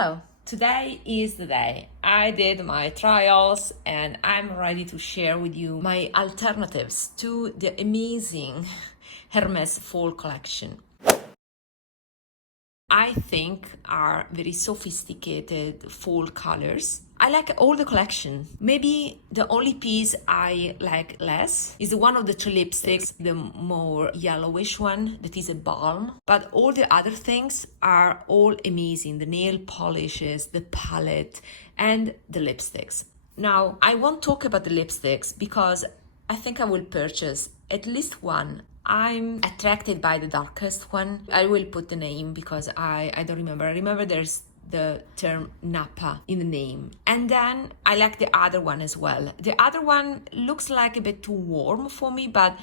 Hello, today is the day. I did my trials and I'm ready to share with you my alternatives to the amazing Hermes fall collection. I think are very sophisticated fall colors. I like all the collection. Maybe the only piece I like less is one of the two lipsticks, the more yellowish one that is a balm. But all the other things are all amazing. The nail polishes, the palette, and the lipsticks. Now, I won't talk about the lipsticks because I think I will purchase at least one. I'm attracted by the darkest one. I will put the name because I don't remember. I remember there's the term Nappa in the name. And then I like the other one as well. The other one looks like a bit too warm for me, but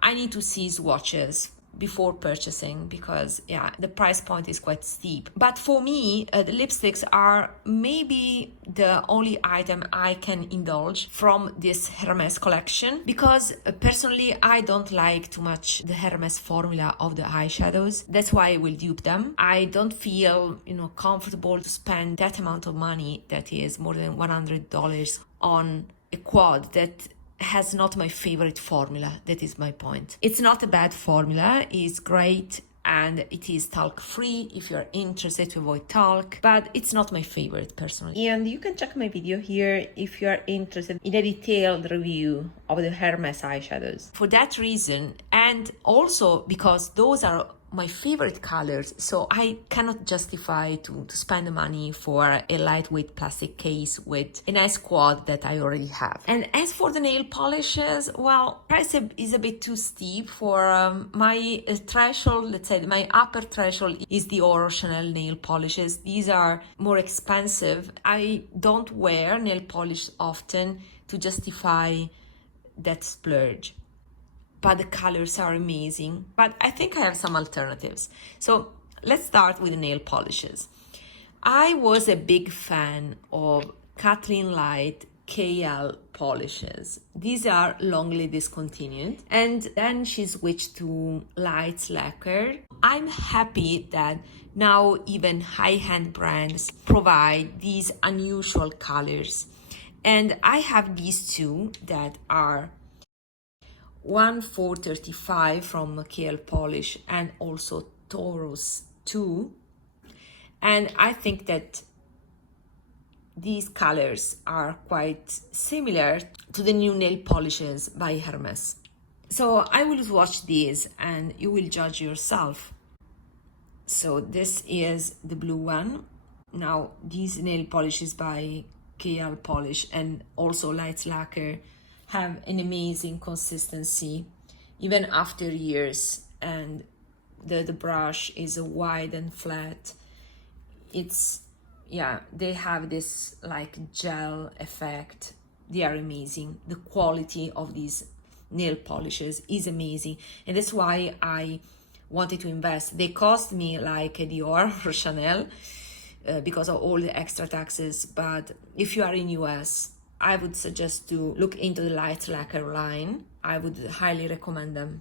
I need to see swatches before purchasing because the price point is quite steep. But for me, the lipsticks are maybe the only item I can indulge from this Hermes collection because personally I don't like too much the Hermes formula of the eyeshadows. That's why I will dupe them. I don't feel comfortable to spend that amount of money, that is more than $100, on a quad that has not my favorite formula. That is my point. It's not a bad formula, it's great and it is talc free if you're interested to avoid talc, but it's not my favorite personally. And you can check my video here if you're interested in a detailed review of the Hermes eyeshadows. For that reason, and also because those are my favorite colors, so I cannot justify to spend the money for a lightweight plastic case with a nice quad that I already have. And as for the nail polishes, well, price is a bit too steep for my threshold. Let's say my upper threshold is the Oro Chanel nail polishes. These are more expensive. I don't wear nail polish often to justify that splurge, but the colors are amazing. But I think I have some alternatives. So let's start with the nail polishes. I was a big fan of Kathleen Light KL polishes. These are longly discontinued, and then she switched to Lights Lacquer. I'm happy that now even high-end brands provide these unusual colors. And I have these two that are 1435 from KL Polish and also Taurus 2, and I think that these colors are quite similar to the new nail polishes by Hermes. So I will swatch these and you will judge yourself. So this is the blue one. Now these nail polishes by KL Polish and also Lights Lacquer have an amazing consistency even after years, and the brush is wide and flat. They have this like gel effect. They are amazing. The quality of these nail polishes is amazing, and that's why I wanted to invest. They cost me like a Dior or Chanel because of all the extra taxes, but if you are in US, I would suggest to look into the Lights Lacquer line. I would highly recommend them.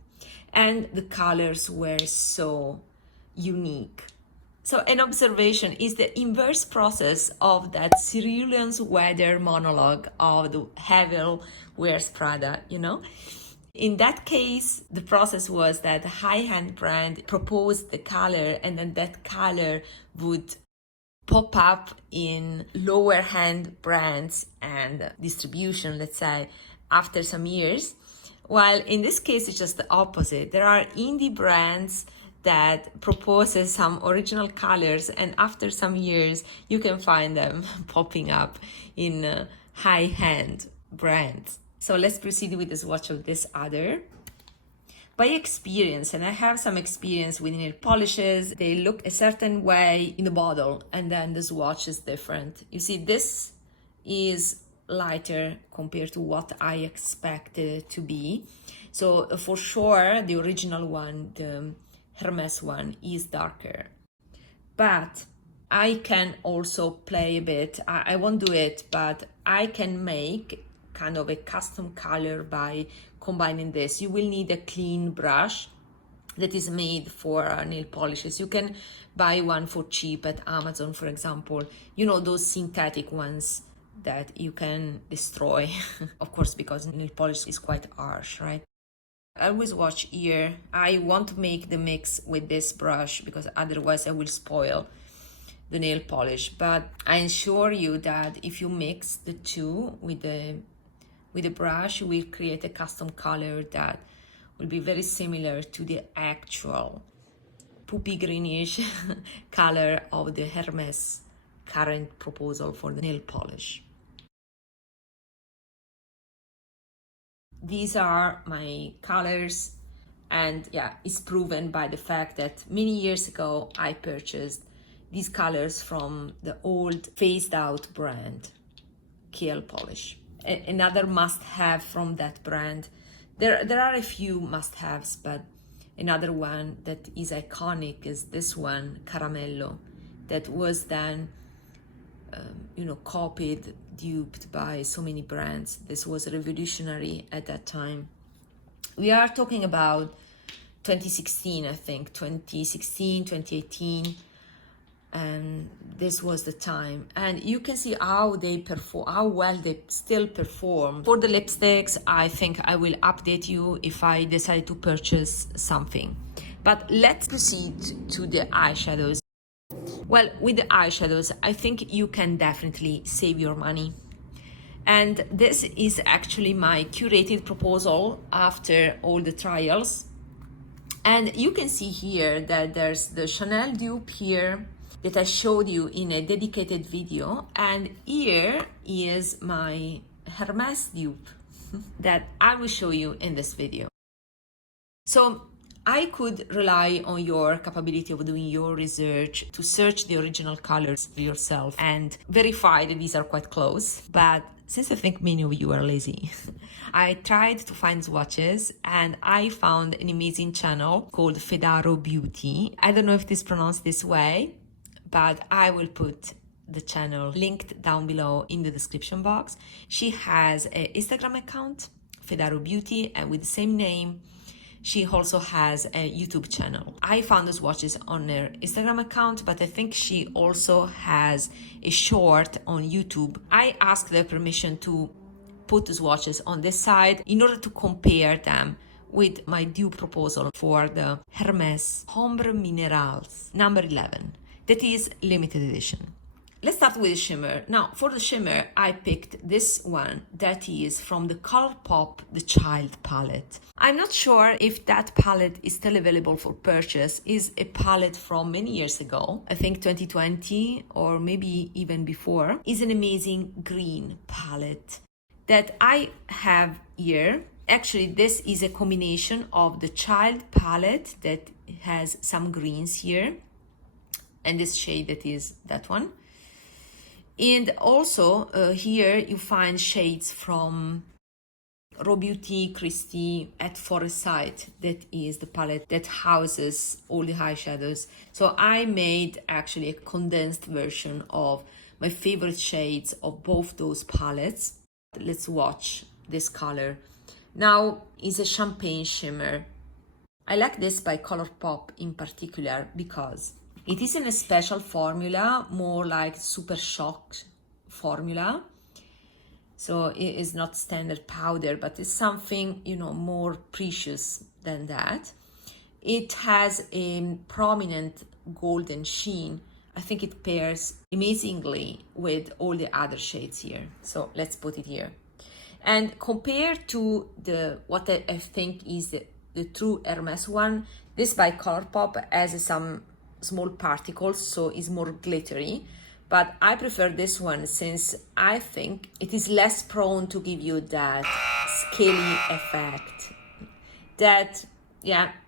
And the colors were so unique. So an observation is the inverse process of that Cerulean's weather monologue of the Havel wears Prada, In that case, the process was that a high-end brand proposed the color and then that color would pop up in lower hand brands and distribution, let's say, after some years. While in this case, it's just the opposite. There are indie brands that proposes some original colors, and after some years, you can find them popping up in high-hand brands. So let's proceed with the swatch of this other. By experience, and I have some experience with nail polishes, they look a certain way in the bottle and then the swatch is different. You see, this is lighter compared to what I expected it to be. So for sure, the original one, the Hermes one, is darker. But I can also play a bit. I won't do it, but I can make kind of a custom color by combining this. You will need a clean brush that is made for nail polishes. You can buy one for cheap at Amazon, for example. You know, those synthetic ones that you can destroy, of course, because nail polish is quite harsh, right? I always watch here. I want to make the mix with this brush because otherwise I will spoil the nail polish. But I assure you that if you mix the two with the brush, you will create a custom color that will be very similar to the actual poopy greenish color of the Hermes current proposal for the nail polish. These are my colors, and yeah, it's proven by the fact that many years ago I purchased these colors from the old phased out brand KL Polish. Another must-have from that brand, there are a few must-haves, but another one that is iconic is this one, Caramello, that was then copied, duped by so many brands. This was revolutionary at that time. We are talking about 2016, I think, 2016, 2018, and this was the time. And you can see how they perform, how well they still perform. For the lipsticks, I think I will update you if I decide to purchase something. But let's proceed to the eyeshadows. Well, with the eyeshadows, I think you can definitely save your money. And this is actually my curated proposal after all the trials. And you can see here that there's the Chanel dupe here that I showed you in a dedicated video. And here is my Hermes dupe that I will show you in this video. So I could rely on your capability of doing your research to search the original colors for yourself and verify that these are quite close. But since I think many of you are lazy, I tried to find swatches and I found an amazing channel called Fedaro Beauty. I don't know if it's pronounced this way, but I will put the channel linked down below in the description box. She has an Instagram account, Fedaro Beauty, and with the same name. She also has a YouTube channel. I found the swatches on her Instagram account, but I think she also has a short on YouTube. I asked her permission to put the swatches on this side in order to compare them with my dupe proposal for the Hermes Ombres Minérales number 11. That is limited edition. Let's start with the shimmer. Now, for the shimmer, I picked this one that is from the Colourpop The Child palette. I'm not sure if that palette is still available for purchase. It's a palette from many years ago, I think 2020 or maybe even before. It's an amazing green palette that I have here. Actually, this is a combination of the Child palette that has some greens here and this shade that is that one. And also here you find shades from Raw Beauty Christie at Forest. That is the palette that houses all the eyeshadows. So I made actually a condensed version of my favorite shades of both those palettes. Let's watch this color. Now is a champagne shimmer. I like this by Colourpop in particular because it is in a special formula, more like Super Shock formula. So it is not standard powder, but it's something, more precious than that. It has a prominent golden sheen. I think it pairs amazingly with all the other shades here. So let's put it here. And compared to what I think is the true Hermes one, this by Colourpop has some small particles, so it's more glittery, but I prefer this one since I think it is less prone to give you that scaly effect that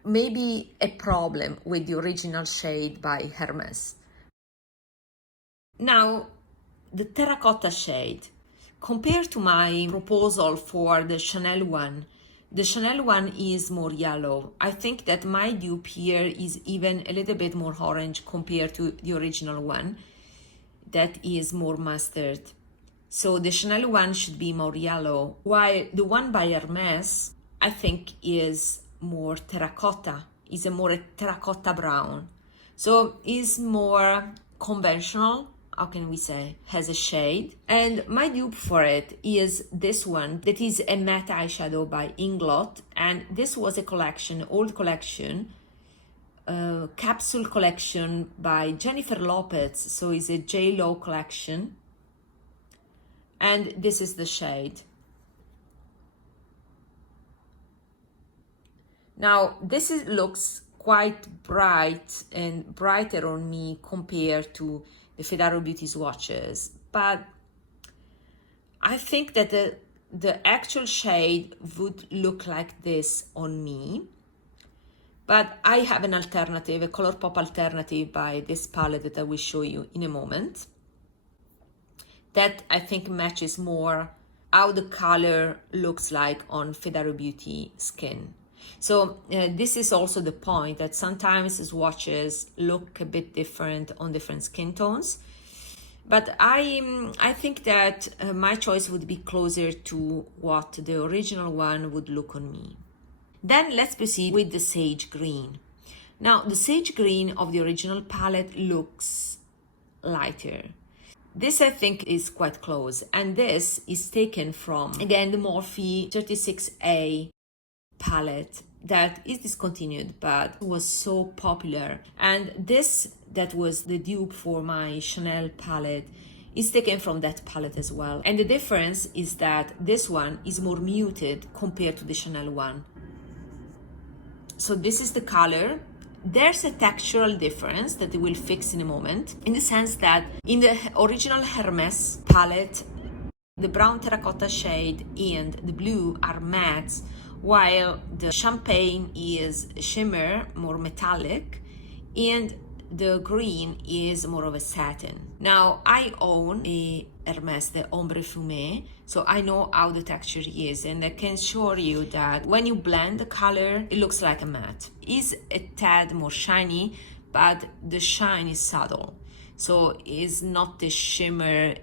may be a problem with the original shade by Hermes. Now the terracotta shade, compared to my proposal for the Chanel one, the Chanel one is more yellow. I think that my dupe here is even a little bit more orange compared to the original one that is more mustard. So the Chanel one should be more yellow, while the one by Hermes I think is more terracotta is a more terracotta brown. So it's more conventional, how can we say, has a shade. And my dupe for it is this one, that is a matte eyeshadow by Inglot. And this was a collection, old collection, capsule collection by Jennifer Lopez. So it's a J-Lo collection. And this is the shade. Now, looks quite bright and brighter on me compared to the Fedaro Beauty swatches, but I think that the actual shade would look like this on me. But I have an alternative, a ColourPop alternative by this palette that I will show you in a moment, that I think matches more how the color looks like on Fedaro Beauty skin. So this is also the point, that sometimes swatches look a bit different on different skin tones. But I think that my choice would be closer to what the original one would look on me. Then let's proceed with the sage green. Now, the sage green of the original palette looks lighter. This, I think, is quite close. And this is taken from, again, the Morphe 36A palette that is discontinued but was so popular. And this, that was the dupe for my Chanel palette, is taken from that palette as well. And the difference is that this one is more muted compared to the Chanel one. So this is the color. There's a textural difference that we'll fix in a moment, in the sense that in the original Hermès palette, the brown terracotta shade and the blue are mattes, while the champagne is shimmer, more metallic, and the green is more of a satin. Now, I own a Hermès, the Ombres Minérales, so I know how the texture is, and I can assure you that when you blend the color, it looks like a matte. It's a tad more shiny, but the shine is subtle. So it's not the shimmer,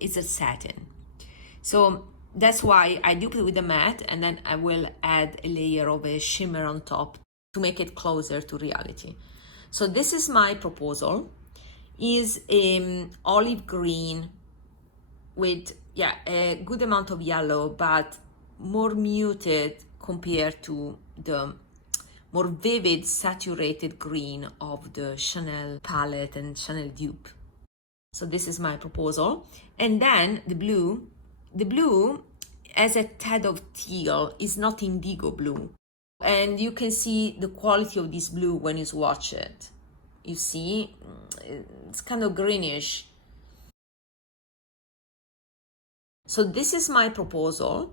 it's a satin. So that's why I dupe it with the matte, and then I will add a layer of a shimmer on top to make it closer to reality. So this is my proposal, is olive green with a good amount of yellow, but more muted compared to the more vivid saturated green of the Chanel palette and Chanel dupe. So this is my proposal. And then the blue has a tad of teal, is not indigo blue. And you can see the quality of this blue when you swatch it. You see, it's kind of greenish. So this is my proposal,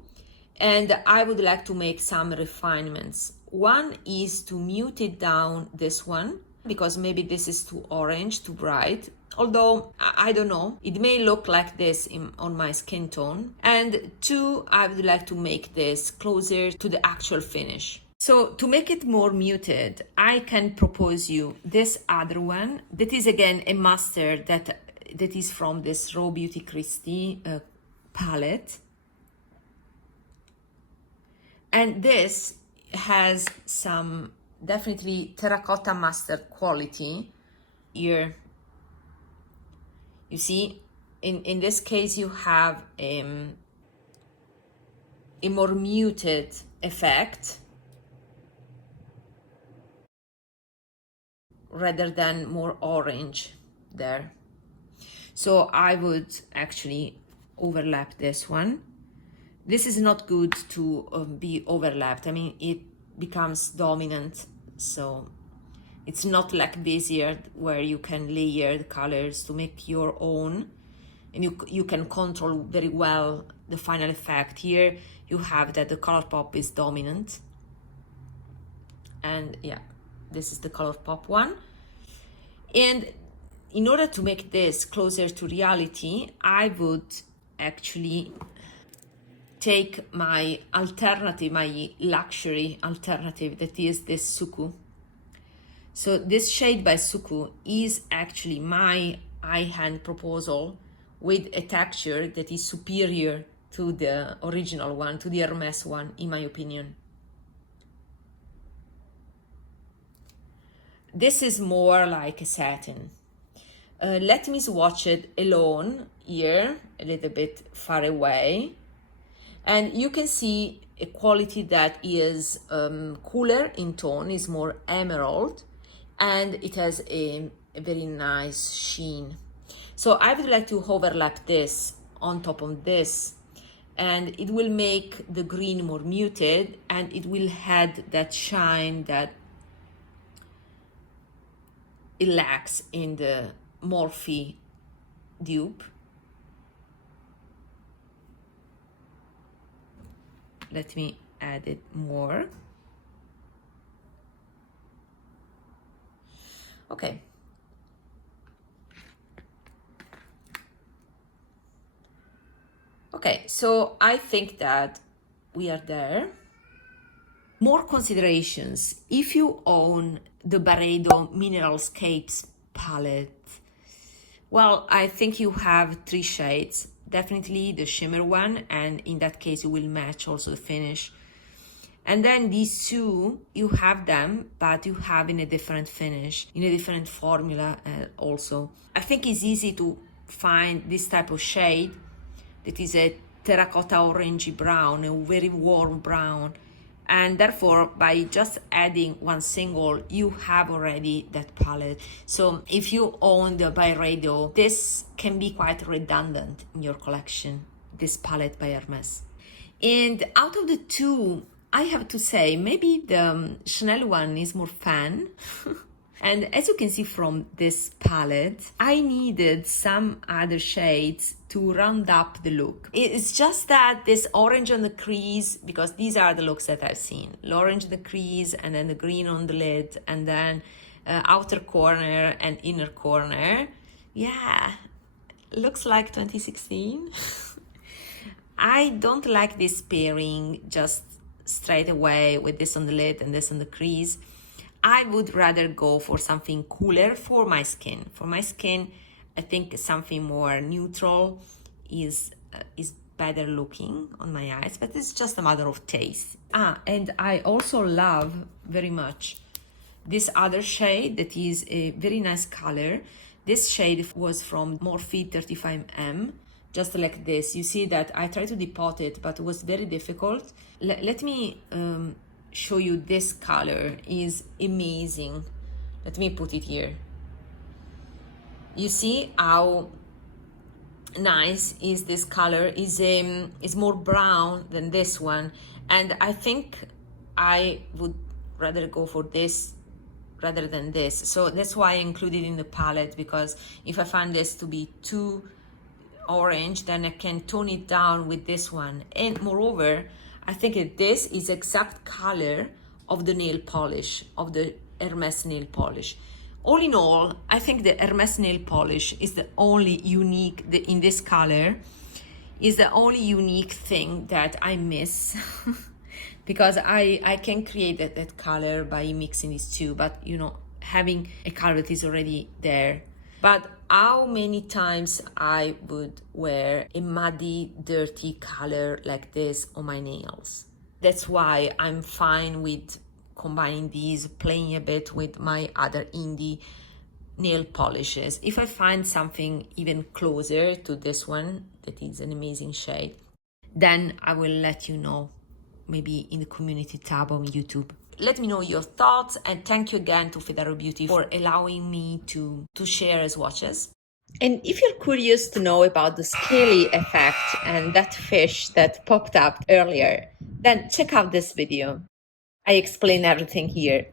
and I would like to make some refinements. One is to mute it down, this one, because maybe this is too orange, too bright. Although, I don't know, it may look like this on my skin tone. And two, I would like to make this closer to the actual finish. So to make it more muted, I can propose you this other one. That is, again, a mustard that is from this Raw Beauty Christie palette. And this has some definitely terracotta mustard quality here. You see, in this case, you have a more muted effect rather than more orange there. So I would actually overlap this one. This is not good to be overlapped. I mean, it becomes dominant, so it's not like Bezier where you can layer the colors to make your own, and you can control very well the final effect. Here you have that the ColourPop is dominant, and yeah, this is the ColourPop one. And in order to make this closer to reality, I would actually take my alternative, my luxury alternative, that is this Suqqu. So this shade by Suqqu is actually my high-end proposal with a texture that is superior to the original one, to the Hermès one, in my opinion. This is more like a satin. Let me swatch it alone here, a little bit far away. And you can see a quality that is cooler in tone, is more emerald, and it has a very nice sheen. So I would like to overlap this on top of this, and it will make the green more muted, and it will add that shine that it lacks in the Morphe dupe. Let me add it more. Okay. Okay, so I think that we are there. More considerations. If you own the Byredo Mineralscapes palette, well, I think you have 3 shades. Definitely the shimmer one, and in that case, you will match also the finish. And then these 2, you have them, but you have in a different finish, in a different formula also. I think it's easy to find this type of shade that is a terracotta orangey brown, a very warm brown. And therefore, by just adding one single, you have already that palette. So if you own the Byredo, this can be quite redundant in your collection, this palette by Hermes. And out of the 2, I have to say, maybe the Chanel one is more fun. And as you can see from this palette, I needed some other shades to round up the look. It's just that this orange on the crease, because these are the looks that I've seen. The orange on the crease, and then the green on the lid, and then outer corner and inner corner. Yeah, looks like 2016. I don't like this pairing just straight away with this on the lid and this on the crease. I would rather go for something cooler for my skin. For my skin, I think something more neutral is better looking on my eyes, but it's just a matter of taste. And I also love very much this other shade that is a very nice color. This shade was from Morphe 35M, just like this. You see that I tried to depot it, but it was very difficult. Let me show you this color. Is amazing. Let me put it here. You see how nice is this color? Is more brown than this one, and I think I would rather go for this rather than this. So that's why I included it in the palette, because if I find this to be too orange, then I can tone it down with this one. And moreover, I think that this is exact color of the nail polish, of the Hermes nail polish. All in all, I think the Hermes nail polish is the only unique, in this color, is the only unique thing that I miss. Because I can create that color by mixing these two, but you know, having a color that is already there. But how many times I would wear a muddy, dirty color like this on my nails? That's why I'm fine with combining these, playing a bit with my other indie nail polishes. If I find something even closer to this one, that is an amazing shade, then I will let you know, maybe in the community tab on YouTube. Let me know your thoughts, and thank you again to Fedaro Beauty for allowing me to share swatches. And if you're curious to know about the scaly effect and that fish that popped up earlier, then check out this video. I explain everything here.